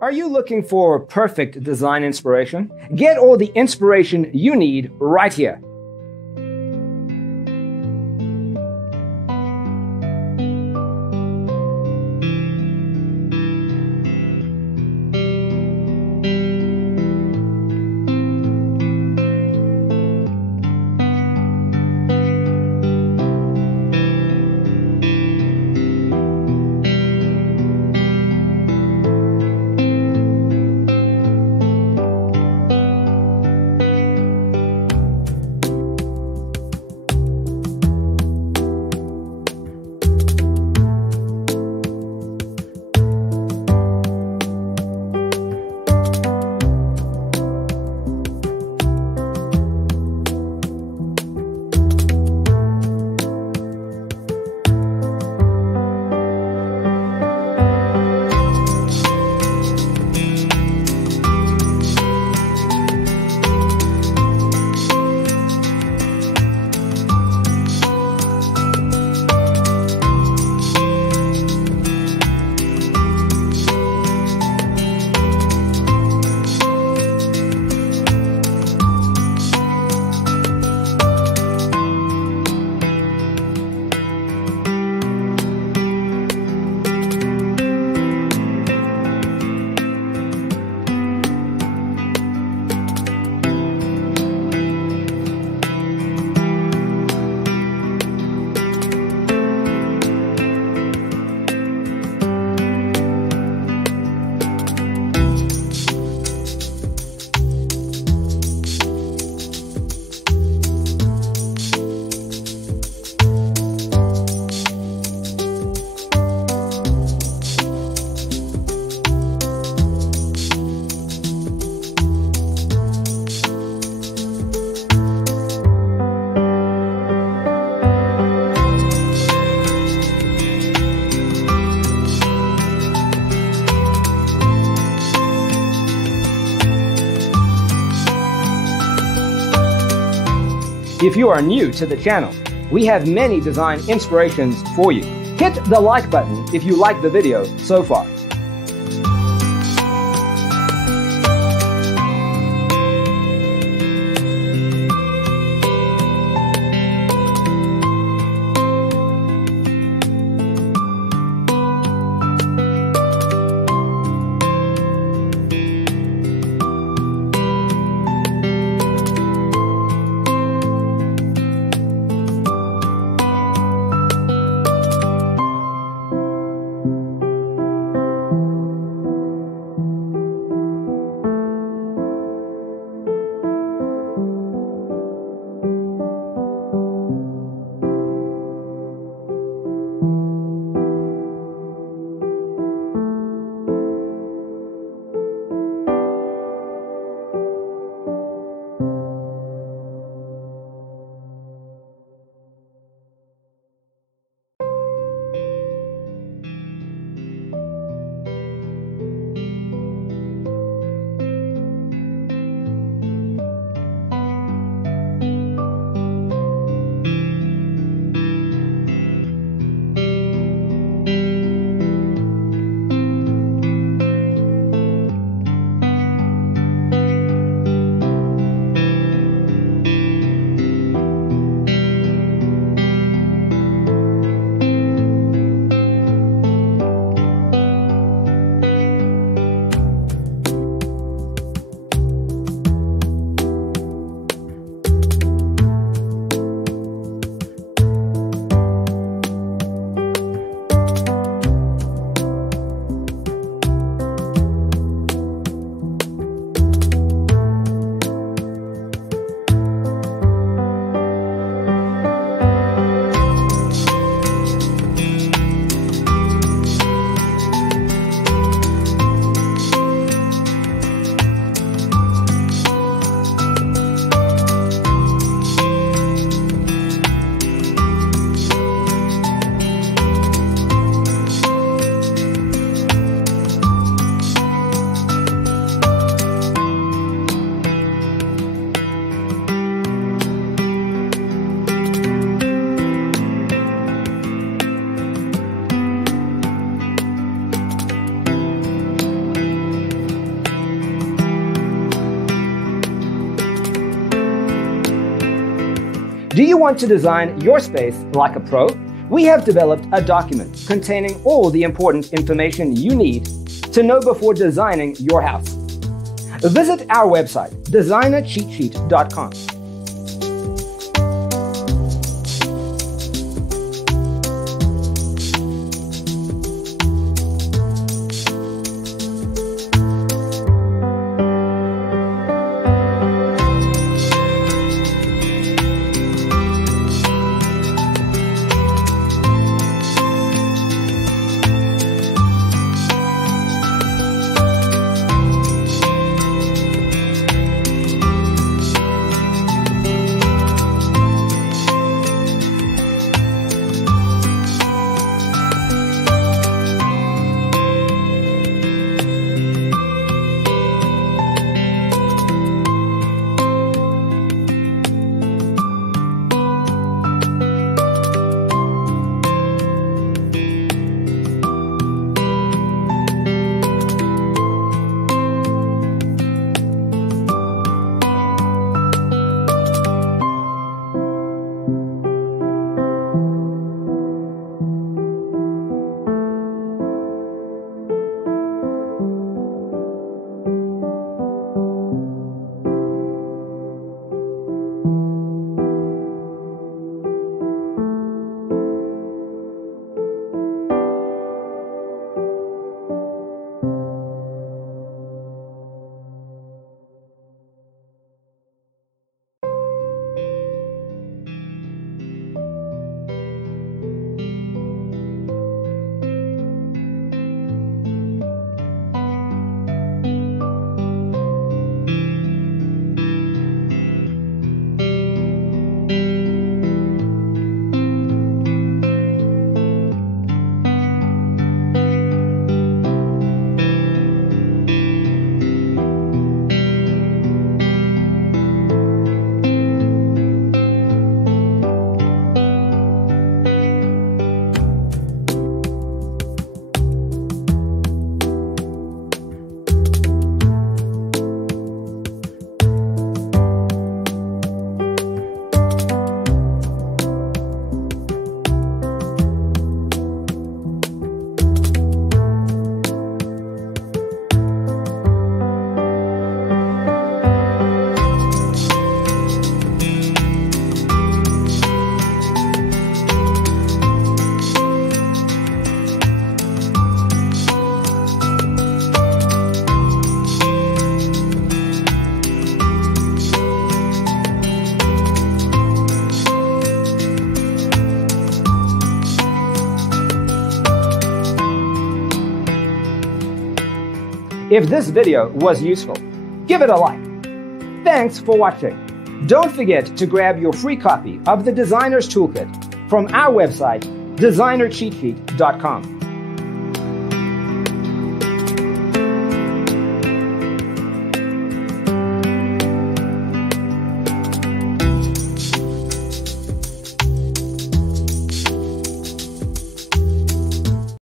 Are you looking for perfect design inspiration? Get all the inspiration you need right here. If you are new to the channel, we have many design inspirations for you. Hit the like button if you like the video so far. Do you want to design your space like a pro? We have developed a document containing all the important information you need to know before designing your house. Visit our website, designercheatsheet.com. If this video was useful, give it a like. Thanks for watching. Don't forget to grab your free copy of the Designer's Toolkit from our website, designercheatsheet.com.